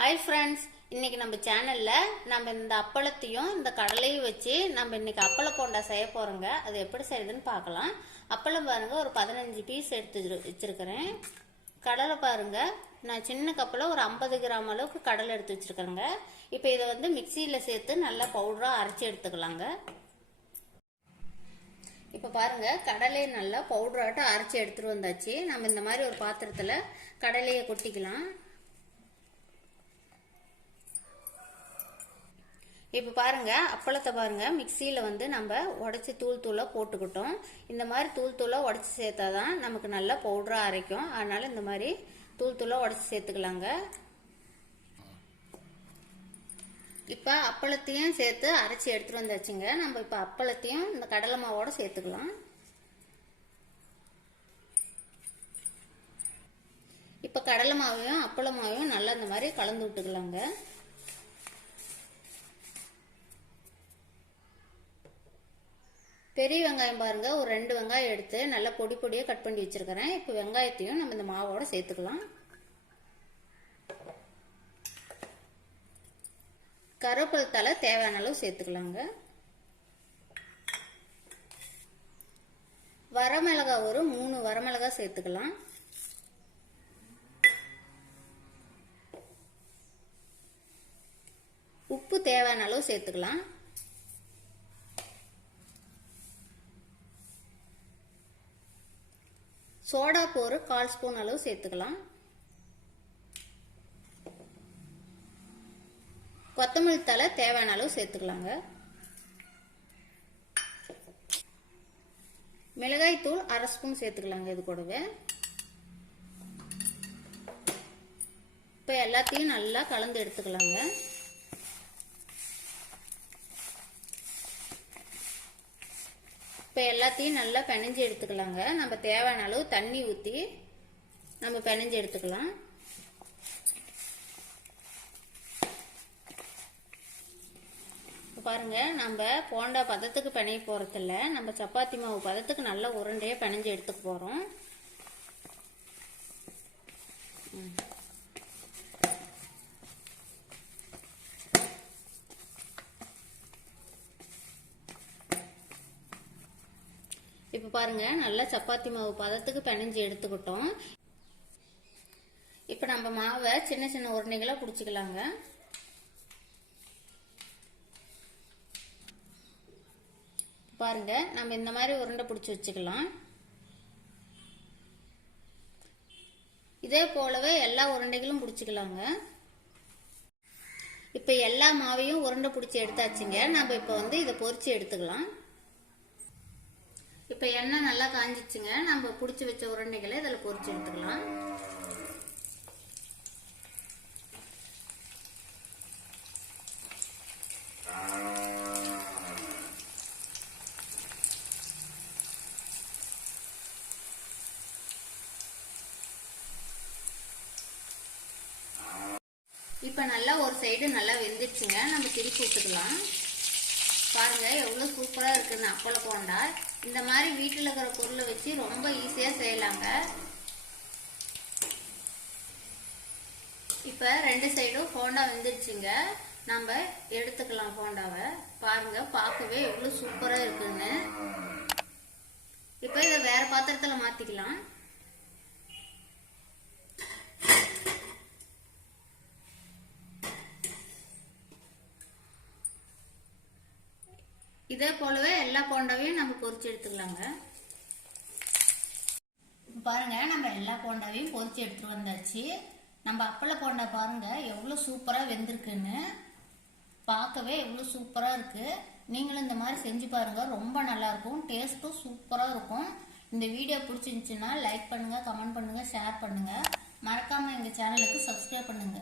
Hi friends, இன்னைக்கு நம்ம சேனலில் நம்ம இந்த அப்பளத்தையும் இந்த கடலையும் வச்சு நம்ம இன்னைக்கு அப்பள போண்டா செய்ய போகிறோங்க. அது எப்படி செய்யுதுன்னு பார்க்கலாம். அப்பளம் பாருங்கள், ஒரு 15 பீஸ் எடுத்து வச்சுருக்கிறேன். கடலை பாருங்கள், நான் சின்ன கப்பில் ஒரு 50 கிராம் அளவுக்கு கடலை எடுத்து வச்சுருக்கிறேங்க. இப்போ இதை வந்து மிக்சியில் சேர்த்து நல்லா பவுடராக அரைச்சி எடுத்துக்கலாங்க. இப்போ பாருங்கள், கடலையை நல்லா பவுடராட்டம் அரைச்சி எடுத்துகிட்டு வந்தாச்சு. நம்ம இந்த மாதிரி ஒரு பாத்திரத்தில் கடலையை கொட்டிக்கலாம். இப்போ பாருங்க, அப்பளத்தை பாருங்க, மிக்சியில் வந்து நம்ம உடச்சி தூளாக போட்டுக்கிட்டோம். இந்த மாதிரி தூளாக உடச்சி சேர்த்தா தான் நமக்கு நல்லா பவுடராக அரைக்கும். அதனால இந்த மாதிரி தூளாக உடச்சி சேர்த்துக்கலாங்க. இப்போ அப்பளத்தையும் சேர்த்து அரைச்சி எடுத்துட்டு வந்தாச்சுங்க. நம்ம இப்போ அப்பளத்தையும் இந்த கடலை மாவோட சேர்த்துக்கலாம். இப்போ கடலை மாவையும் அப்பள மாவையும் நல்லா இந்த மாதிரி கலந்து விட்டுக்கலாங்க. பெரிய வெங்காயம் பாருங்க, ஒரு 2 வெங்காயம் எடுத்து நல்லா பொடி பொடியாக கட் பண்ணி வச்சிருக்கிறேன். இப்போ வெங்காயத்தையும் நம்ம இந்த மாவோட சேர்த்துக்கலாம். கருவேப்பிலை தழை தேவையான அளவு சேர்த்துக்கலாங்க. வரமிளகாய் ஒரு 3 வரமிளகாய் சேர்த்துக்கலாம். உப்பு தேவையான அளவு சேர்த்துக்கலாம். சோடா ஒரு 1/4 ஸ்பூன் அளவு சேர்த்துக்கலாம். கொத்தமல்லி தழை தேவையான அளவு சேர்த்துக்கலாங்க. மிளகாய் தூள் 1/2 ஸ்பூன் சேர்த்துக்கலாங்க. இது கூடவே இப்போ எல்லாத்தையும் நல்லா கலந்து எடுத்துக்கலாங்க. இப்போ எல்லாத்தையும் நல்லா பிணைஞ்சு எடுத்துக்கலாங்க. நம்ம தேவையான அளவு தண்ணி ஊற்றி நம்ம பிணைஞ்சு எடுத்துக்கலாம். பாருங்க, நம்ம போண்டா பதத்துக்கு பிணைய போறதில்ல, நம்ம சப்பாத்தி மாவு பதத்துக்கு நல்லா உருண்டையாக பிணைஞ்சு எடுத்துக்க போறோம். இப்போ பாருங்க, நல்லா சப்பாத்தி மாவு பதத்துக்கு பிணைஞ்சு எடுத்துக்கிட்டோம். இப்போ நம்ம மாவை சின்ன சின்ன உருண்டைகளா பிடிச்சிக்கலாங்க. பாருங்க, நம்ம இந்த மாதிரி உருண்டை பிடிச்சி வச்சுக்கலாம். இதே போலவே எல்லா உருண்டைகளும் பிடிச்சிக்கலாங்க. இப்போ எல்லா மாவையும் உருண்டை பிடிச்சி எடுத்தாச்சுங்க. நம்ம இப்போ வந்து இதை பொரிச்சு எடுத்துக்கலாம். இப்போ எண்ணெய் நல்லா காஞ்சிச்சுங்க. நம்ம பிடிச்சி வச்ச உருண்டைகளை இதில் பொரிச்சு எடுத்துக்கலாம். இப்போ நல்லா ஒரு சைடு நல்லா வெந்துச்சுங்க. நம்ம திருப்பி விட்டுக்கலாம். பாருங்க, எவ்வளோ சூப்பராக இருக்குன்னு அப்பள போண்டா. இந்த மாதிரி வீட்டில் இருக்கிற பொருளை வச்சு ரொம்ப ஈஸியாக செய்யலாங்க. இப்போ 2 சைடும் போண்டா வெந்துருச்சுங்க. நம்ம எடுத்துக்கலாம் போண்டாவை. பாருங்க, பார்க்கவே எவ்வளோ சூப்பராக இருக்குன்னு. இப்போ இதை வேற பாத்திரத்தில் மாற்றிக்கலாம். இதே போலவே எல்லா போண்டாவையும் நம்ம பொரிச்சு எடுத்துக்கலாங்க. பாருங்க, நம்ம எல்லா போண்டாவையும் பொரிச்சு எடுத்துட்டு வந்தாச்சு. நம்ம அப்பள போண்டா பாருங்க எவ்வளோ சூப்பராக வெந்திருக்குன்னு. பார்க்கவே எவ்வளோ சூப்பராக இருக்கு. நீங்களும் இந்த மாதிரி செஞ்சு பாருங்க, ரொம்ப நல்லா இருக்கும். டேஸ்ட்டும் சூப்பராக இருக்கும். இந்த வீடியோ பிடிச்சிருந்துச்சுன்னா லைக் பண்ணுங்க, கமெண்ட் பண்ணுங்க, ஷேர் பண்ணுங்க. மறக்காம எங்க சேனலுக்கு சப்ஸ்கிரைப் பண்ணுங்க.